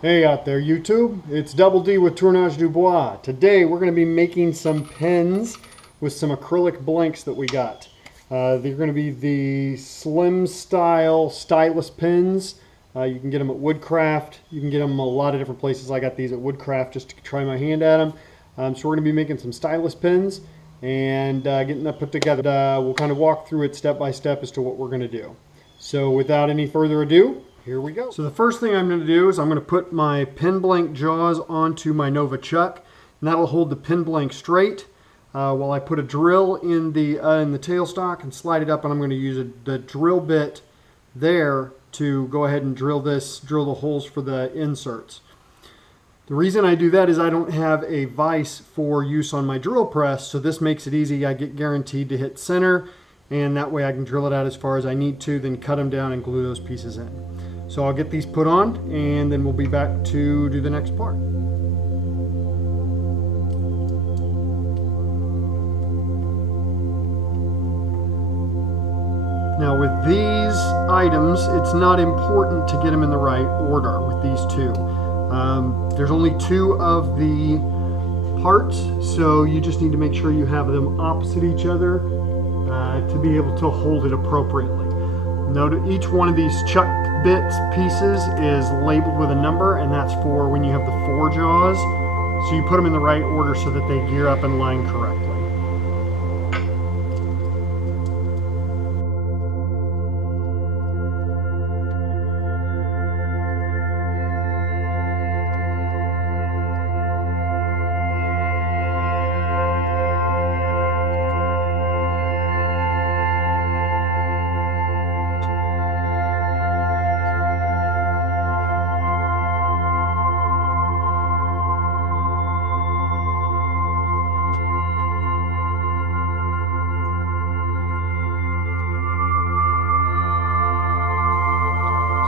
Hey out there YouTube, it's Double D with Tournage du Bois. Today we're going to be making some pens with some acrylic blanks that we got. They're going to be the slim style Stylus pens. You can get them at Woodcraft. You can get them a lot of different places. I got these at Woodcraft just to try my hand at them. So we're going to be making some Stylus pens and getting that put together. We'll kind of walk through it step by step as to what we're going to do. So without any further ado, here we go. So the first thing I'm going to do is I'm going to put my pen blank jaws onto my Nova Chuck, and that'll hold the pen blank straight while I put a drill in the tailstock and slide it up, and I'm going to use the drill bit there to go ahead and drill the holes for the inserts. The reason I do that is I don't have a vise for use on my drill press, so this makes it easy. I get guaranteed to hit center, and that way I can drill it out as far as I need to, then cut them down and glue those pieces in. So I'll get these put on, and then we'll be back to do the next part. Now with these items, it's not important to get them in the right order with these two. There's only two of the parts, so you just need to make sure you have them opposite each other to be able to hold it appropriately. Note each one of these chuck bits pieces is labeled with a number, and that's for when you have the 4 jaws. So you put them in the right order so that they gear up and line correctly.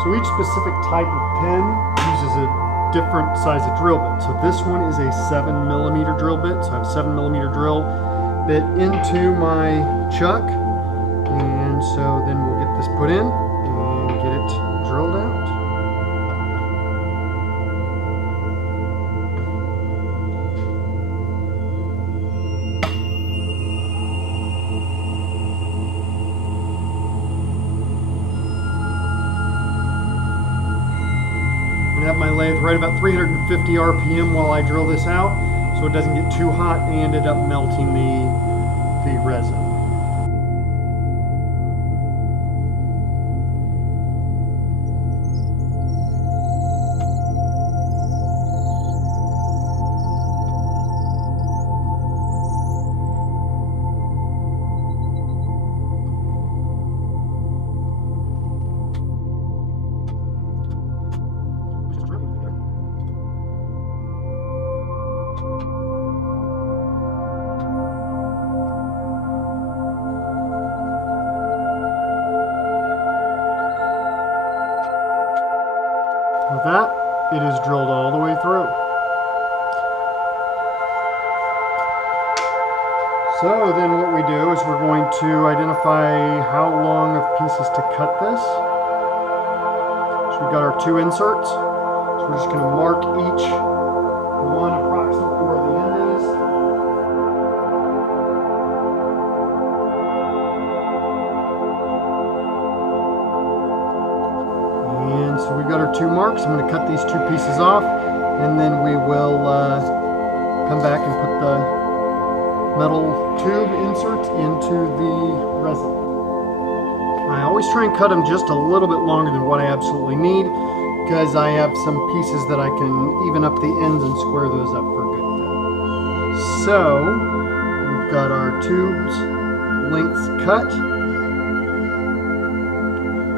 So each specific type of pen uses a different size of drill bit. So this one is a 7mm drill bit. So I have a 7mm drill bit into my chuck. And so then we'll get this put in and get it drilled out. I have my lathe right about 350 RPM while I drill this out, so it doesn't get too hot and end up melting the resin. With that, it is drilled all the way through. So then what we do is we're going to identify how long of pieces to cut this. So we've got our 2 inserts. So we're just going to mark each one approximately where the end is. And so we've got our 2 marks. I'm going to cut these 2 pieces off, and then we will come back and put the metal tube inserts into the resin. I always try and cut them just a little bit longer than what I absolutely need, because I have some pieces that I can even up the ends and square those up for a good fit. So we've got our tubes lengths cut.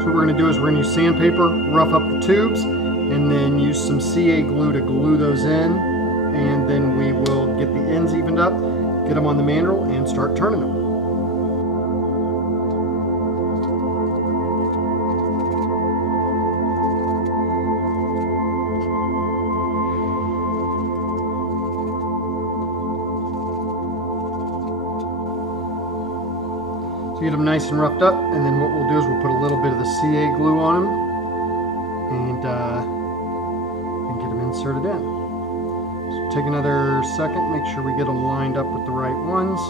So what we're going to do is we're going to use sandpaper, rough up the tubes, and then use some CA glue to glue those in, and then we will get the ends evened up, get them on the mandrel, and start turning them. So get them nice and roughed up, and then what we'll do is we'll put a little bit of the CA glue on them, and get them inserted in. So take another second, make sure we get them lined up with the right ones.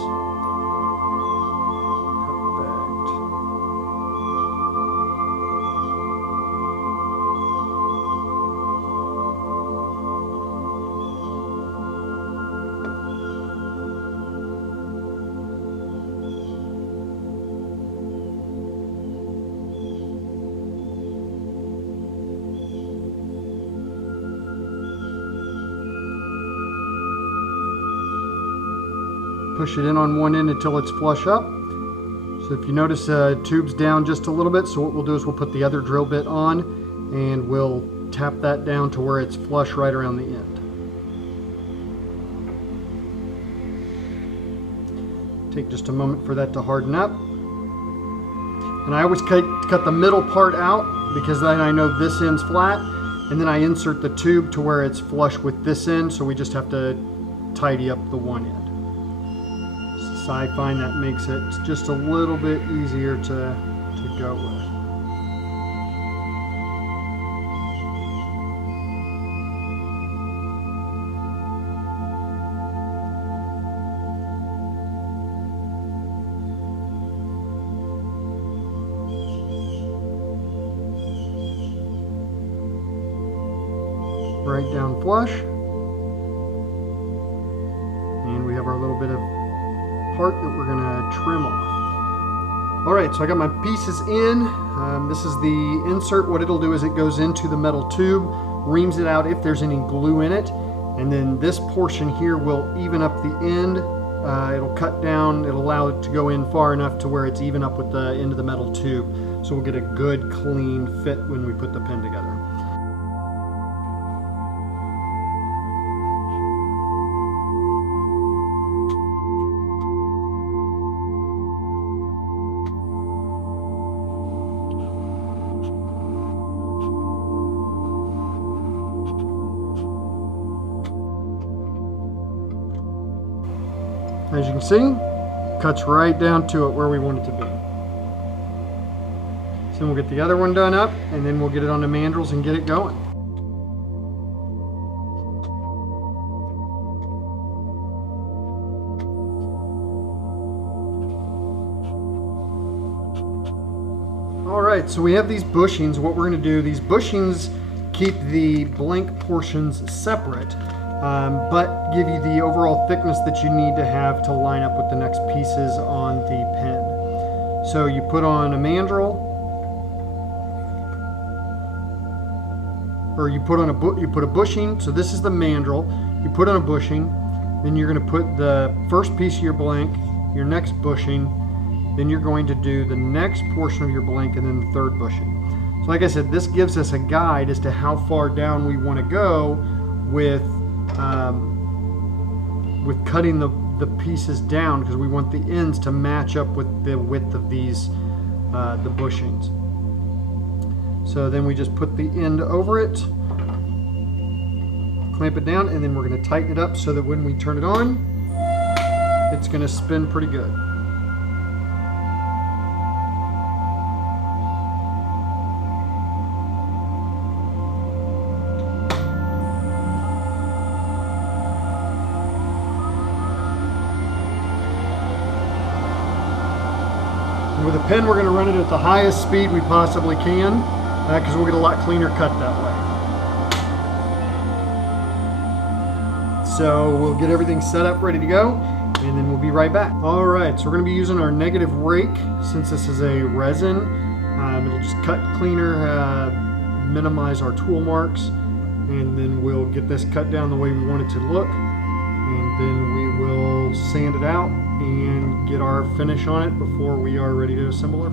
Push it in on one end until it's flush up. So if you notice, tube's down just a little bit, so what we'll do is we'll put the other drill bit on and we'll tap that down to where it's flush right around the end. Take just a moment for that to harden up. And I always cut the middle part out because then I know this end's flat, and then I insert the tube to where it's flush with this end, so we just have to tidy up the one end. So I find that makes it just a little bit easier to go with. Right down flush. And we have our little bit of part that we're gonna trim off. All right, so I got my pieces in. This is the insert. What it'll do is it goes into the metal tube, reams it out if there's any glue in it, and then this portion here will even up the end. It'll cut down, it'll allow it to go in far enough to where it's even up with the end of the metal tube. So we'll get a good clean fit when we put the pen together. As you can see, cuts right down to it where we want it to be. So then we'll get the other one done up, and then we'll get it on the mandrels and get it going. All right, so we have these bushings. What we're going to do, these bushings keep the blank portions separate, but give you the overall thickness that you need to have to line up with the next pieces on the pen. So you put on a mandrel, or you put a bushing. So this is the mandrel. You put on a bushing, then you're going to put the first piece of your blank, your next bushing, then you're going to do the next portion of your blank, and then the third bushing. So like I said, this gives us a guide as to how far down we want to go with cutting the pieces down, because we want the ends to match up with the width of these the bushings. So then we just put the end over it, clamp it down, and then we're going to tighten it up so that when we turn it on, it's going to spin pretty good. With a pen, we're going to run it at the highest speed we possibly can, because we'll get a lot cleaner cut that way. So we'll get everything set up, ready to go, and then we'll be right back. All right, so we're going to be using our negative rake. Since this is a resin, it'll just cut cleaner, minimize our tool marks, and then we'll get this cut down the way we want it to look, and then we will sand it out and get our finish on it before we are ready to assemble it.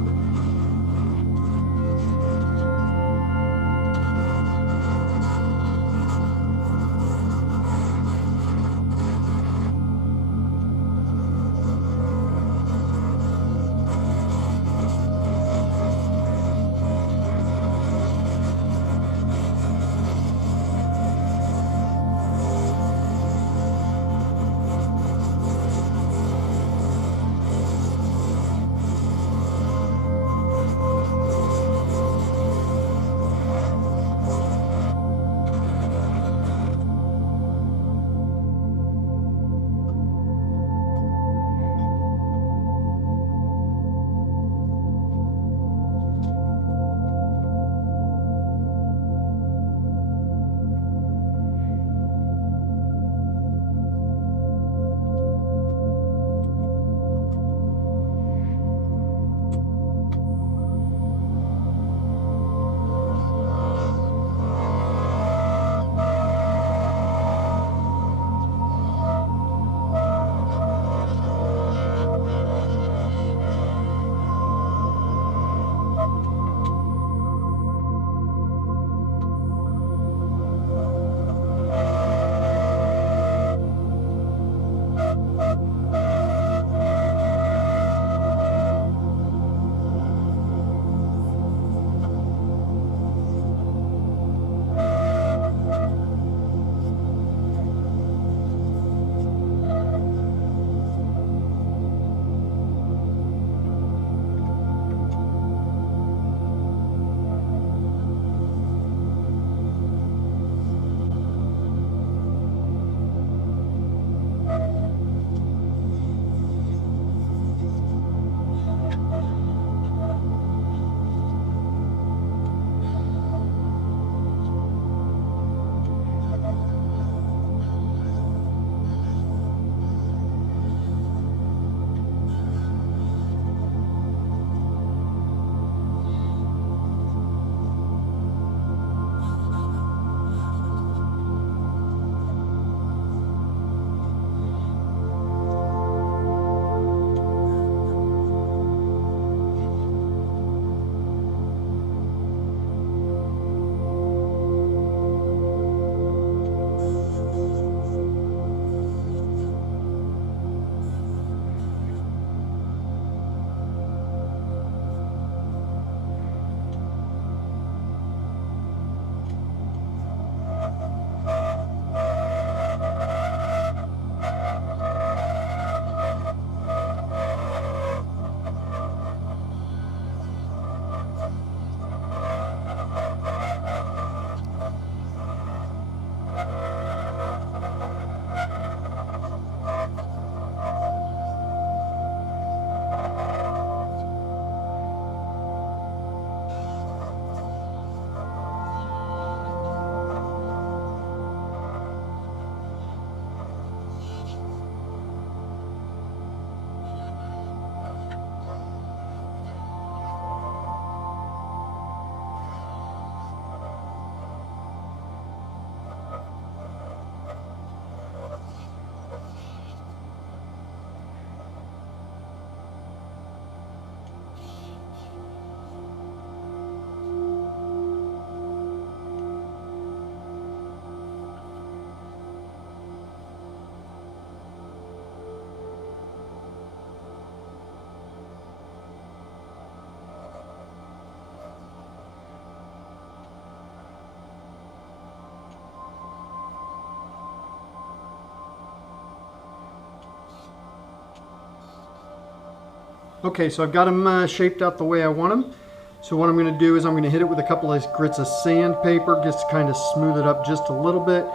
Okay, so I've got them shaped out the way I want them. So what I'm going to do is I'm going to hit it with a couple of grits of sandpaper just to kind of smooth it up just a little bit.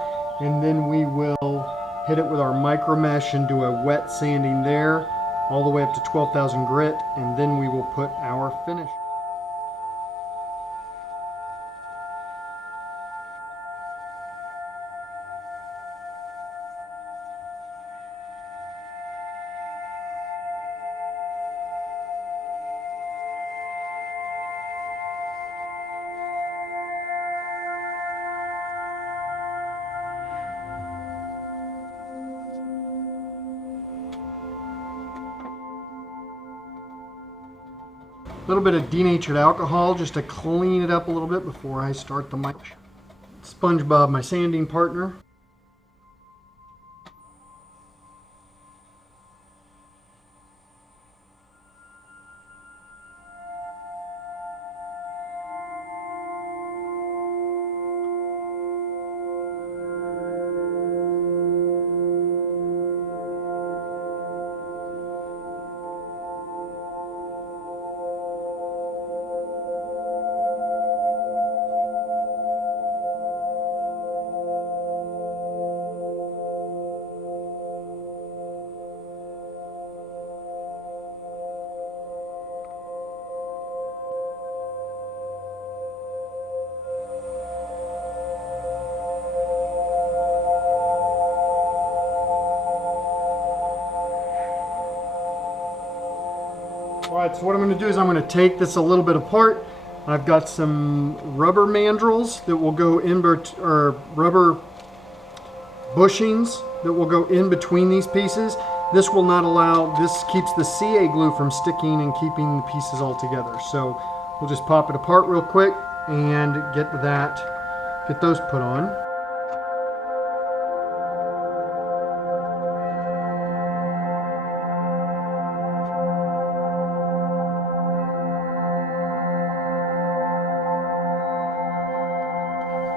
And then we will hit it with our micro mesh and do a wet sanding there all the way up to 12,000 grit. And then we will put our finish. A little bit of denatured alcohol just to clean it up a little bit before I start the mic. SpongeBob, my sanding partner. Alright, so what I'm going to do is I'm going to take this a little bit apart. I've got some rubber mandrels that will go in, or rubber bushings that will go in between these pieces. This will not allow, this keeps the CA glue from sticking and keeping the pieces all together. So we'll just pop it apart real quick and get those put on.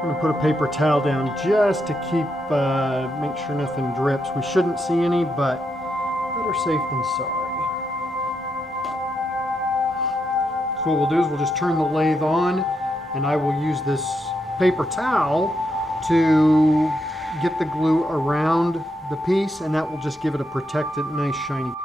I'm going to put a paper towel down just to make sure nothing drips. We shouldn't see any, but better safe than sorry. So what we'll do is we'll just turn the lathe on, and I will use this paper towel to get the glue around the piece, and that will just give it a protected, nice shiny coat.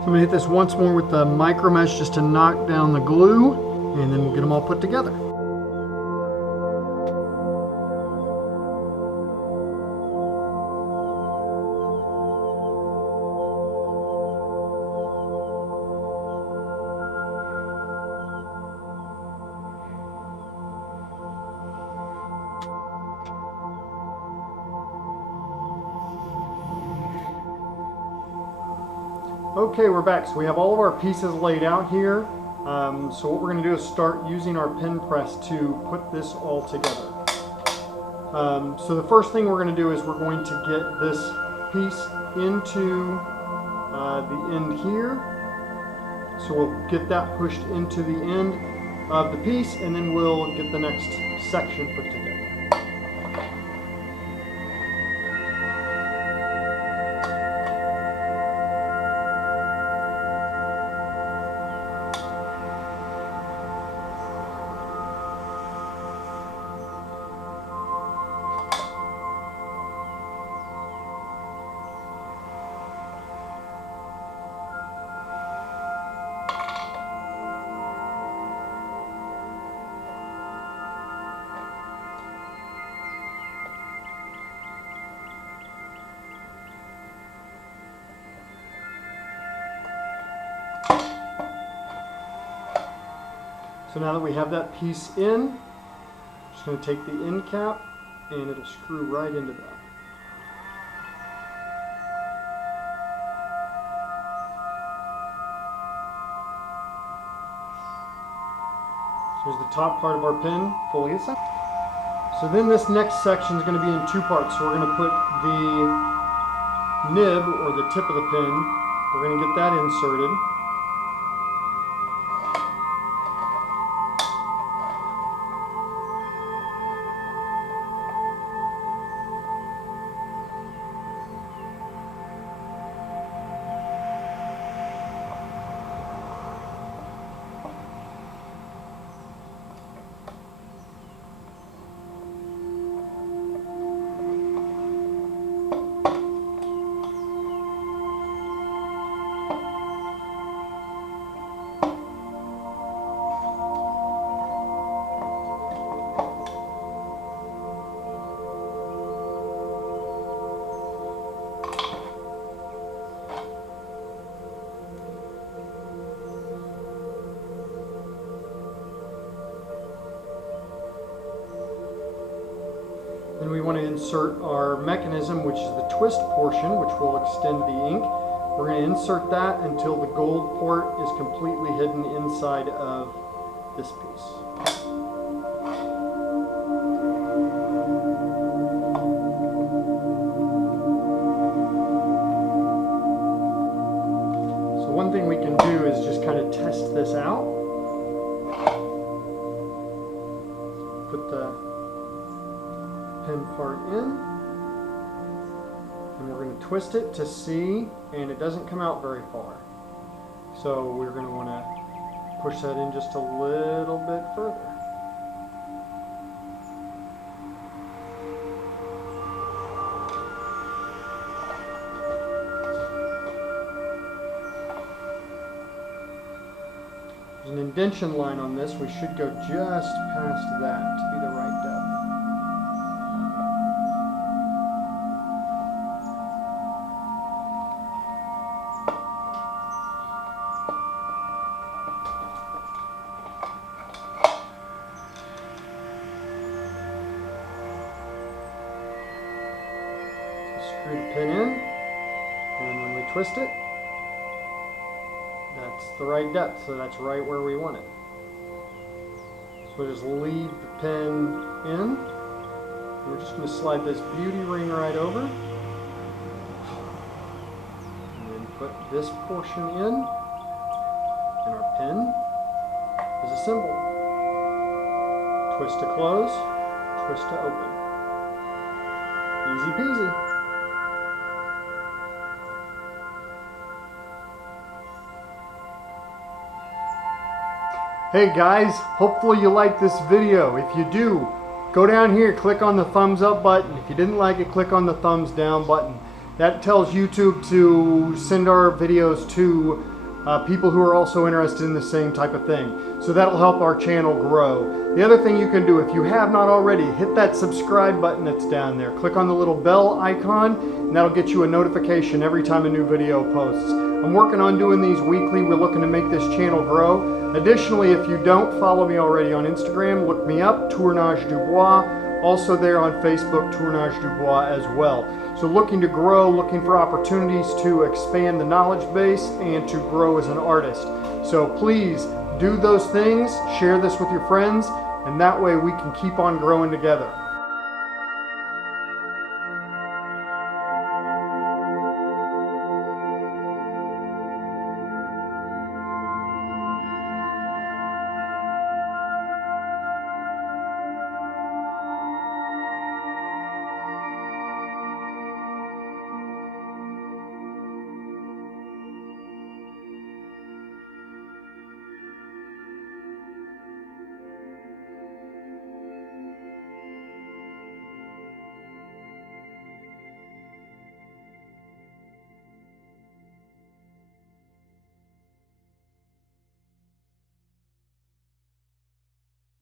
I'm going to hit this once more with the micro mesh just to knock down the glue, and then we'll get them all put together. Okay, we're back. So we have all of our pieces laid out here. So what we're going to do is start using our pen press to put this all together. So the first thing we're going to do is we're going to get this piece into the end here. So we'll get that pushed into the end of the piece, and then we'll get the next section put together. So now that we have that piece in, I'm just going to take the end cap and it'll screw right into that. So here's the top part of our pin fully assembled. So then this next section is going to be in two parts. So we're going to put the nib, or the tip of the pin, we're going to get that inserted. Then we want to insert our mechanism, which is the twist portion, which will extend the ink. We're going to insert that until the gold part is completely hidden inside of this piece. So one thing we can do is just kind of test this out. Put the pin part in, and we're going to twist it to see, and it doesn't come out very far. So we're going to want to push that in just a little bit further. There's an indentation line on this. We should go just past that to be the right depth. Screw the pin in, and when we twist it, that's the right depth, so that's right where we want it. So we'll just leave the pin in. We're just going to slide this beauty ring right over, and then put this portion in, and our pin is assembled. Twist to close, twist to open. Easy peasy. Hey guys, hopefully you liked this video. If you do, go down here, click on the thumbs up button. If you didn't like it, click on the thumbs down button. That tells YouTube to send our videos to people who are also interested in the same type of thing. So that'll help our channel grow. The other thing you can do, if you have not already, hit that subscribe button that's down there. Click on the little bell icon, and that'll get you a notification every time a new video posts. I'm working on doing these weekly. We're looking to make this channel grow. Additionally, if you don't follow me already on Instagram, look me up, Tournage Dubois. Also there on Facebook, Tournage Dubois as well. So looking to grow, looking for opportunities to expand the knowledge base and to grow as an artist. So please do those things, share this with your friends, and that way we can keep on growing together.